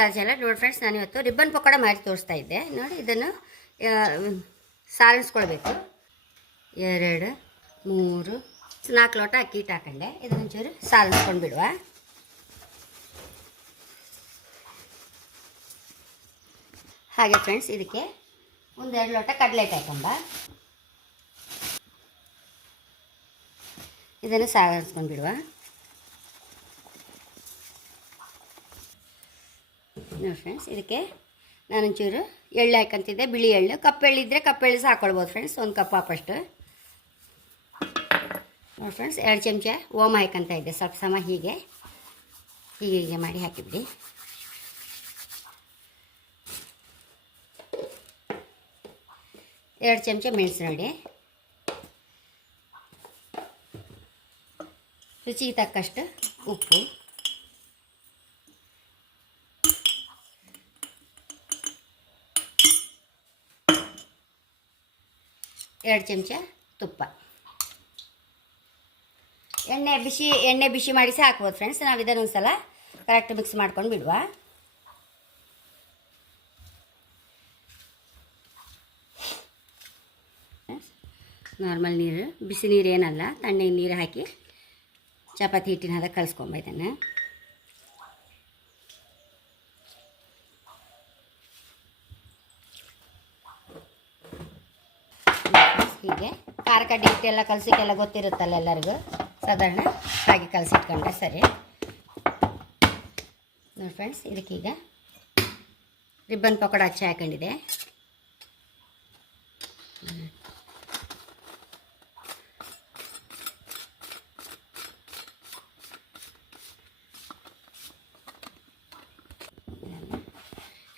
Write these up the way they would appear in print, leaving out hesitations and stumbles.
ರಾಜಲ್ಲ ನೋಡಿ ಫ್ರೆಂಡ್ಸ್, ನಾನಿವತ್ತು ರಿಬ್ಬನ್ ಪಕೋಡ ಮಾಡಿ ತೋರಿಸ್ತಾ ಇದ್ದೆ. ನೋಡಿ ಇದನ್ನು ಸಾರಿಸ್ಕೊಳ್ಬೇಕು. 2 3 4 ಲೋಟ ಅಕ್ಕಿ ಹಿಟ್ಟು ಹಾಕೊಂಡೆ. ಇದನ್ನೊಂಚೂರು ಸಾರಿಸ್ಕೊಂಡು ಬಿಡುವ. ಹಾಗೆ ಫ್ರೆಂಡ್ಸ್, ಇದಕ್ಕೆ 1-2 ಲೋಟ ಕಡಲೆ ಹಿಟ್ಟು ಹಾಕೊಂಬ. ಇದನ್ನು ಸಾರಿಸ್ಕೊಂಡು ಬಿಡುವ. ನೋಡಿ ಫ್ರೆಂಡ್ಸ್, ಇದಕ್ಕೆ ನಾನೊಂಚೂರು ಎಳ್ಳು ಹಾಕಂತಿದ್ದೆ, ಬಿಳಿ ಎಳ್ಳು. ಕಪ್ಪೆಳ್ಳಿದ್ರೆ ಕಪ್ಪೆಳ್ಳು ಸಹ ಹಾಕ್ಕೊಳ್ಬೋದು ಫ್ರೆಂಡ್ಸ್, 1 ಕಪ್ ಹಾಕಷ್ಟು. ನೋಡಿ ಫ್ರೆಂಡ್ಸ್, 2 ಚಮಚ ಓಮ ಹಾಕಂತ ಇದ್ದೆ. ಸ್ವಲ್ಪ ಸಮ ಹೀಗೆ ಮಾಡಿ ಹಾಕಿಬಿಡಿ. ಎರಡು ಚಮಚ ಮೆಣಸು ನೋಡಿ. ರುಚಿಗೆ ತಕ್ಕಷ್ಟು ಉಪ್ಪು. 2 ಚಮಚ ತುಪ್ಪ. ಎಣ್ಣೆ ಬಿಸಿ ಮಾಡಿ ಸಹ ಹಾಕ್ಬೋದು ಫ್ರೆಂಡ್ಸ್. ನಾವು ಇದನ್ನು ಒಂದು ಸಲ ಕರೆಕ್ಟ್ ಮಿಕ್ಸ್ ಮಾಡ್ಕೊಂಡು ಬಿಡುವ. ನಾರ್ಮಲ್ ನೀರು, ಬಿಸಿ ನೀರು ಏನಲ್ಲ, ತಣ್ಣಗೆ ನೀರು ಹಾಕಿ ಚಪಾತಿ ಹಿಟ್ಟಿನ ಹದ ಕಲಿಸ್ಕೊಂಬ. ಇದನ್ನು ಹೀಗೆ ಖಾರ ಕಡ್ಡಿ ಹಿಟ್ಟೆಲ್ಲ ಕಲಸಿಕ್ಕೆಲ್ಲ ಗೊತ್ತಿರುತ್ತಲ್ಲ ಎಲ್ಲರಿಗೂ, ಸಾಧಾರಣ ಹಾಗೆ ಕಲಸಿಟ್ಕೊಂಡ್ರೆ ಸರಿ. ನೋಡಿ ಫ್ರೆಂಡ್ಸ್, ಇದಕ್ಕೀಗ ರಿಬ್ಬನ್ ಪಕೋಡ ಹಚ್ಚಿ ಹಾಕೊಂಡಿದೆ.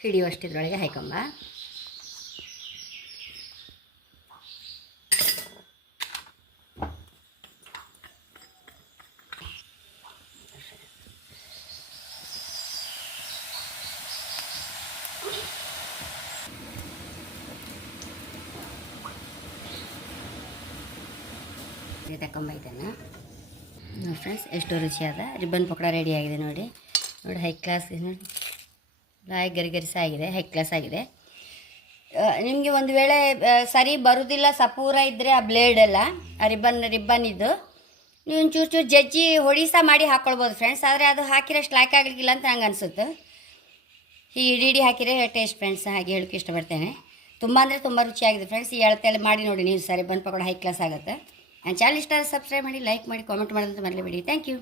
ಹಿಡಿಯುವಷ್ಟಿದ್ರೊಳಗೆ ಹಾಕೊಂಬ. ತಕೊಂಬ ಇದನ್ನು. ನೋಡಿ ಫ್ರೆಂಡ್ಸ್, ಎಷ್ಟು ರುಚಿಯಾದ ರಿಬ್ಬನ್ ಪಕೋಡ ರೆಡಿ ಆಗಿದೆ. ನೋಡಿ ಹೈ ಕ್ಲಾಸ್, ನೋಡಿ ಗರಿಗರಿಸ ಆಗಿದೆ, ಹೈ ಕ್ಲಾಸ್ ಆಗಿದೆ. ನಿಮಗೆ ಒಂದು ವೇಳೆ ಸರಿ ಬರೋದಿಲ್ಲ, ಸಪೂರ ಇದ್ದರೆ ಆ ಬ್ಲೇಡೆಲ್ಲ ಆ ರಿಬ್ಬನ್ ಇದ್ದು ನೀವು ಒಂಚೂರು ಜಜ್ಜಿ ಹೊಡಿಸ ಮಾಡಿ ಹಾಕ್ಕೊಳ್ಬೋದು ಫ್ರೆಂಡ್ಸ್. ಆದರೆ ಅದು ಹಾಕಿರೋಷ್ಟು ಲಾಯ್ಕ್ ಆಗಲಿಕ್ಕಿಲ್ಲ ಅಂತ ನಂಗೆ ಅನಿಸುತ್ತೆ. ಈ ಇಡೀ ಹಾಕಿರೋ ಟೇಸ್ಟ್ ಫ್ರೆಂಡ್ಸ್, ಹಾಗೆ ಹೇಳೋಕ್ಕೆ ಇಷ್ಟಪಡ್ತೇನೆ. ತುಂಬ ಅಂದರೆ ತುಂಬ ರುಚಿಯಾಗಿದೆ ಫ್ರೆಂಡ್ಸ್. ಈ ಅಳತೆಯಲ್ಲಿ ಮಾಡಿ ನೋಡಿ ನೀವು, ಸರಿ ರಿಬ್ಬನ್ ಪಕೋಡ ಹೈ ಕ್ಲಾಸ್ ಆಗುತ್ತೆ. ನನ್ನ ಚಾನಲ್ ಇಷ್ಟ ಆದರೆ ಸಬ್ಸ್ಕ್ರೈಬ್ ಮಾಡಿ, ಲೈಕ್ ಮಾಡಿ, ಕಾಮೆಂಟ್ ಮಾಡೋದಂತ ಮರಲೇಬೇಡಿ. Thank you.